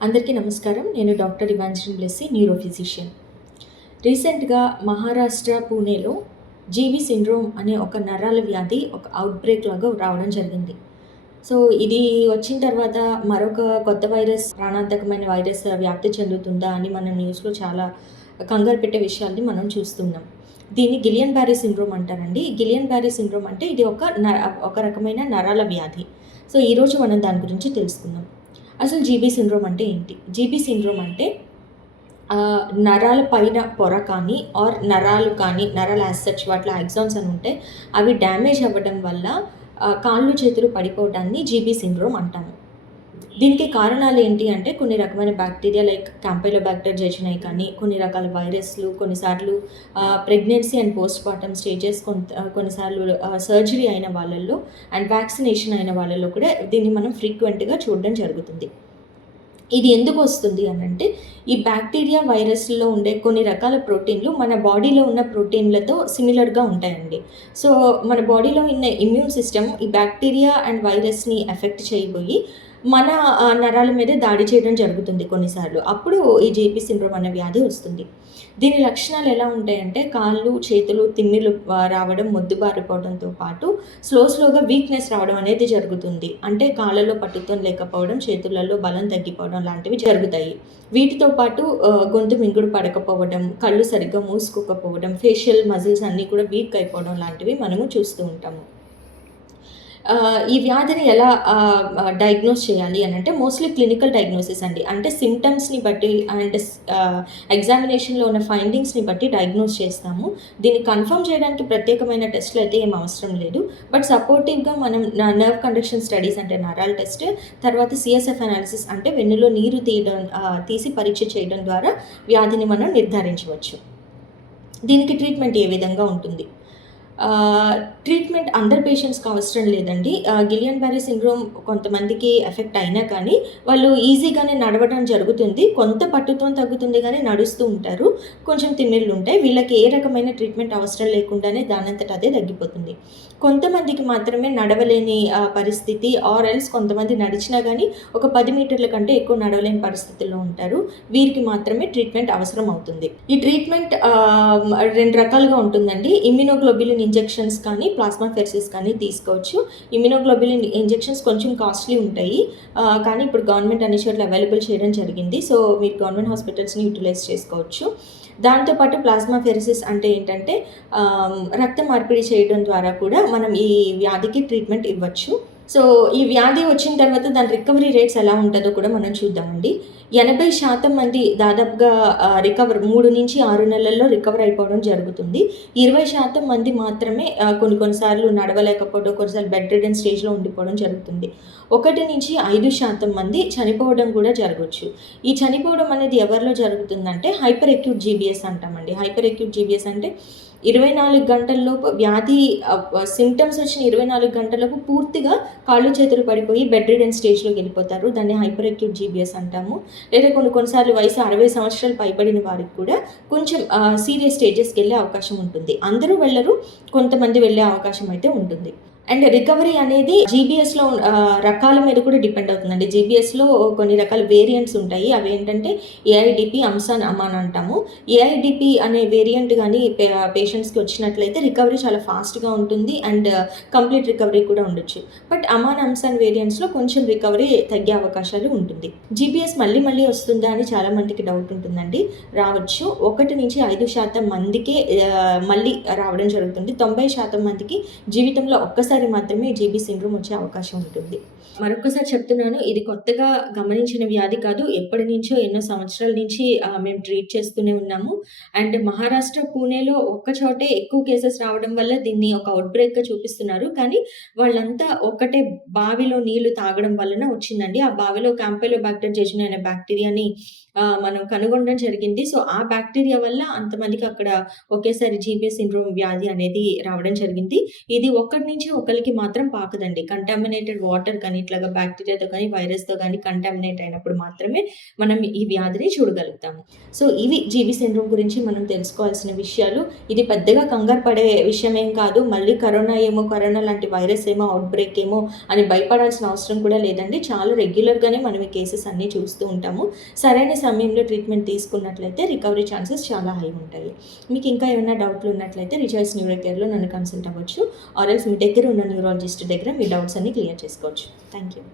అందరికీ నమస్కారం. నేను doctor Evangeline Blessy neuro physician రీసెంట్గా మహారాష్ట్ర పూణేలో జీవి సిండ్రోమ్ అనే ఒక నరాల వ్యాధి ఒక అవుట్బ్రేక్ లాగా రావడం జరిగింది. సో ఇది వచ్చిన తర్వాత మరొక కొత్త వైరస్ ప్రాణాంతకమైన వైరస్ వ్యాప్తి చెందుతుందా అని మన న్యూస్లో చాలా కంగారు పెట్టే విషయాల్ని మనం చూస్తున్నాం. దీన్ని గిలియన్ బ్యారీ సిండ్రోమ్ అంటారండి. గిలియన్ బ్యారీ సిండ్రోమ్ అంటే ఇది ఒక న ఒక రకమైన నరాల వ్యాధి. సో ఈరోజు మనం దాని గురించి తెలుసుకుందాం. అసలు జీబీ సిండ్రోమ్ అంటే ఏంటి? జీబీ సిండ్రోమ్ అంటే నరాల పైన పొర కానీ ఆర్ నరాలు కానీ నరాల యాసెట్స్ వాటిలో ఎగ్జామ్స్ అని ఉంటే అవి డ్యామేజ్ అవ్వడం వల్ల కాళ్ళు చేతులు పడిపోవడాన్ని జీబీ సిండ్రోమ్ అంటాము. దీనికి కారణాలు ఏంటి అంటే కొన్ని రకమైన బ్యాక్టీరియా లైక్ క్యాంపైలో బ్యాక్టీరియా చేసినాయి కానీ కొన్ని రకాల వైరస్లు కొన్నిసార్లు pregnancy and postpartum stages కొంత కొన్నిసార్లు సర్జరీ అయిన వాళ్ళల్లో అండ్ వ్యాక్సినేషన్ అయిన వాళ్ళల్లో కూడా దీన్ని మనం ఫ్రీక్వెంట్గా చూడడం జరుగుతుంది. ఇది ఎందుకు వస్తుంది అని అంటే ఈ బ్యాక్టీరియా వైరస్లో ఉండే కొన్ని రకాల ప్రోటీన్లు మన బాడీలో ఉన్న ప్రోటీన్లతో సిమిలర్గా ఉంటాయండి. సో మన బాడీలో ఉన్న ఇమ్యూన్ సిస్టమ్ ఈ బ్యాక్టీరియా అండ్ వైరస్ని ఎఫెక్ట్ చేయబోయి మన నరాల మీద దాడి చేయడం జరుగుతుంది కొన్నిసార్లు. అప్పుడు ఈ జేపీ సిండ్రోమ్ అనే వ్యాధి వస్తుంది. దీని లక్షణాలు ఎలా ఉంటాయంటే కాళ్ళు చేతులు తిమ్మిలు రావడం రావడం మొద్దుబారిపోవడంతో పాటు స్లో స్లోగా వీక్నెస్ రావడం అనేది జరుగుతుంది. అంటే కాళ్ళలో పట్టుతం లేకపోవడం చేతులలో బలం తగ్గిపోవడం లాంటివి జరుగుతాయి. వీటితో పాటు గొంతు మింగుడు పడకపోవడం కళ్ళు సరిగ్గా మూసుకోకపోవడం ఫేషియల్ మజిల్స్ అన్నీ కూడా వీక్ అయిపోవడం లాంటివి మనము చూస్తూ ఉంటాము. ఈ వ్యాధిని ఎలా డయాగ్నోస్ చేయాలి అని అంటే మోస్ట్లీ క్లినికల్ డయాగ్నోసిస్ అండి. అంటే సిమ్టమ్స్ని బట్టి అండ్ ఎగ్జామినేషన్లో ఉన్న ఫైండింగ్స్ని బట్టి డయాగ్నోస్ చేస్తాము. దీన్ని కన్ఫర్మ్ చేయడానికి ప్రత్యేకమైన టెస్ట్లు అయితే ఏం అవసరం లేదు. బట్ సపోర్టివ్గా మనం నర్వ్ కండక్షన్ స్టడీస్ అంటే నరాల్ టెస్ట్ తర్వాత సిఎస్ఎఫ్ అనాలిసిస్ అంటే వెన్నులో నీరు తీయడం తీసి పరీక్ష చేయడం ద్వారా వ్యాధిని మనం నిర్ధారించవచ్చు. దీనికి ట్రీట్మెంట్ ఏ విధంగా ఉంటుంది? ట్రీట్మెంట్ అందరి పేషెంట్స్కి అవసరం లేదండి. గిలియన్ బ్యారీ సిండ్రోమ్ కొంతమందికి ఎఫెక్ట్ అయినా కానీ వాళ్ళు ఈజీగానే నడవడం జరుగుతుంది. కొంత పట్టుతో తగ్గుతుంది కానీ నడుస్తూ ఉంటారు. కొంచెం తిమ్మిళ్ళు ఉంటాయి. వీళ్ళకి ఏ రకమైన ట్రీట్మెంట్ అవసరం లేకుండానే దానంతట అదే తగ్గిపోతుంది. కొంతమందికి మాత్రమే నడవలేని పరిస్థితి. ఆర్ ఎల్స్ కొంతమంది నడిచినా కానీ ఒక పది మీటర్ల కంటే ఎక్కువ నడవలేని పరిస్థితుల్లో ఉంటారు. వీరికి మాత్రమే ట్రీట్మెంట్ అవసరం అవుతుంది. ఈ ట్రీట్మెంట్ రెండు రకాలుగా ఉంటుందండి. ఇమ్యూనోగ్లోబిలిన్ ఇంజెక్షన్స్ కానీ ప్లాస్మా ఫెర్సిస్ కానీ తీసుకోవచ్చు. ఇమ్యూనోగ్లోబిలిన్ ఇంజెక్షన్స్ కొంచెం కాస్ట్లీ ఉంటాయి. కానీ ఇప్పుడు గవర్నమెంట్ అన్ని చోట్ల అవైలబుల్ చేయడం జరిగింది. సో మీరు గవర్నమెంట్ హాస్పిటల్స్ని యూటిలైజ్ చేసుకోవచ్చు. దాంతోపాటు ప్లాస్మా ఫెరసిస్ అంటే ఏంటంటే రక్త మార్పిడి చేయడం ద్వారా కూడా మనం ఈ వ్యాధికి ట్రీట్మెంట్ ఇవ్వచ్చు. సో ఈ వ్యాధి వచ్చిన తర్వాత దాని రికవరీ రేట్స్ ఎలా ఉంటుందో కూడా మనం చూద్దామండి. ఎనభై శాతం మంది దాదాపుగా రికవర్ మూడు నుంచి ఆరు నెలల్లో రికవర్ అయిపోవడం జరుగుతుంది. ఇరవై శాతం మంది మాత్రమే కొన్ని కొన్నిసార్లు నడవలేకపోవడం కొన్నిసార్లు బెడ్ రిడన్ స్టేజ్లో ఉండిపోవడం జరుగుతుంది. ఒకటి నుంచి ఐదు శాతం మంది చనిపోవడం కూడా జరగవచ్చు ఈ చనిపోవడం అనేది ఎవరిలో జరుగుతుందంటే హైపర్ ఎక్యూట్ జీబీఎస్ అంటామండి. హైపర్ ఎక్యూట్ జీబీఎస్ అంటే ఇరవై నాలుగు గంటల్లోపు వ్యాధి సిమ్టమ్స్ వచ్చిన ఇరవై నాలుగు గంటలకు పూర్తిగా కాళ్ళు చేతులు పడిపోయి బెడ్ రిడెన్ స్టేజ్లోకి వెళ్ళిపోతారు. దాన్ని హైపర్ అక్యూట్ జీబీఎస్ అంటాము. లేదా కొన్ని కొన్నిసార్లు వయసు అరవై సంవత్సరాలు పైబడిన వారికి కూడా కొంచెం సీరియస్ స్టేజెస్కి వెళ్ళే అవకాశం ఉంటుంది. అందరూ వెళ్ళరు కొంతమంది వెళ్ళే అవకాశం అయితే ఉంటుంది. అండ్ రికవరీ అనేది జీబీఎస్లో రకాల మీద కూడా డిపెండ్ అవుతుందండి. జీబీఎస్లో కొన్ని రకాల వేరియంట్స్ ఉంటాయి. అవి ఏంటంటే ఏఐడిపి అంసాన్ అమాన్ అంటాము. ఏఐడిపి అనే వేరియంట్ కానీ పేషెంట్స్కి వచ్చినట్లయితే రికవరీ చాలా ఫాస్ట్గా ఉంటుంది అండ్ కంప్లీట్ రికవరీ కూడా ఉండొచ్చు. బట్ అమాన్ అంసాన్ వేరియంట్స్లో కొంచెం రికవరీ తగ్గే అవకాశాలు ఉంటుంది. జీబీఎస్ మళ్ళీ మళ్ళీ వస్తుందా అని చాలా మందికి డౌట్ ఉంటుందండి. రావచ్చు. ఒకటి నుంచి ఐదు శాతం మందికే మళ్ళీ రావడం జరుగుతుంది. తొంభై శాతం మందికి జీవితంలో ఒక్కసారి మాత్రమే జీబీ సిండ్రోమ్ వచ్చే అవకాశం ఉంటుంది. మరొకసారి చెప్తున్నాను ఇది కొత్తగా గమనించిన వ్యాధి కాదు. ఎప్పటి నుంచో ఎన్నో సంవత్సరాల నుంచి మేము ట్రీట్ చేస్తూనే ఉన్నాము. అండ్ మహారాష్ట్ర పూణేలో ఒక్క చోటే ఎక్కువ కేసెస్ రావడం వల్ల దీన్ని ఒక అవుట్ బ్రేక్గా చూపిస్తున్నారు. కానీ వాళ్ళంతా ఒక్కటే బావిలో నీళ్ళు తాగడం వలన వచ్చిందండి. ఆ బావిలో క్యాంపెలో బ్యాక్టర్ చేసిన అనే బ్యాక్టీరియాని మనం కనుగొనడం జరిగింది. సో, ఆ బ్యాక్టీరియా వల్ల అంతమందికి అక్కడ ఒకేసారి జీబీఎస్ సిండ్రోమ్ వ్యాధి అనేది రావడం జరిగింది. ఇది ఒక్కటి నుంచి మొక్కలకి మాత్రం పాకదండి. కంటామినేటెడ్ వాటర్ కానీ, ఇట్లాగా బ్యాక్టీరియాతో కానీ, వైరస్‌తో కానీ కంటామినేట్ అయినప్పుడు మాత్రమే మనం ఈ వ్యాధిని చూడగలుగుతాము. సో, ఇవి జీబీ సిండ్రోమ్ గురించి మనం తెలుసుకోవాల్సిన విషయాలు. ఇది పెద్దగా కంగారు పడే విషయం ఏం కాదు. మళ్ళీ కరోనా ఏమో, కరోనా లాంటి వైరస్ ఏమో, అవుట్ బ్రేక్ ఏమో అని భయపడాల్సిన అవసరం కూడా లేదండి. చాలా రెగ్యులర్‌గానే మనం ఈ కేసెస్ అన్నీ చూస్తూ ఉంటాము. సరైన సమయంలో ట్రీట్మెంట్ తీసుకున్నట్లయితే రికవరీ ఛాన్సెస్ చాలా హై ఉంటాయి. మీకు ఇంకా ఏమైనా డౌట్‌లు ఉన్నట్లయితే రిచర్స్ న్యూరో కేర్‌లో నన్ను కన్సల్ట్ అవ్వచ్చు. ఆర్ఎల్స్ మీ దగ్గర ఉన్న న్యూరాలజిస్ట్ దగ్గర మీ డౌట్స్ అన్ని క్లియర్ చేసుకోవచ్చు. Thank you.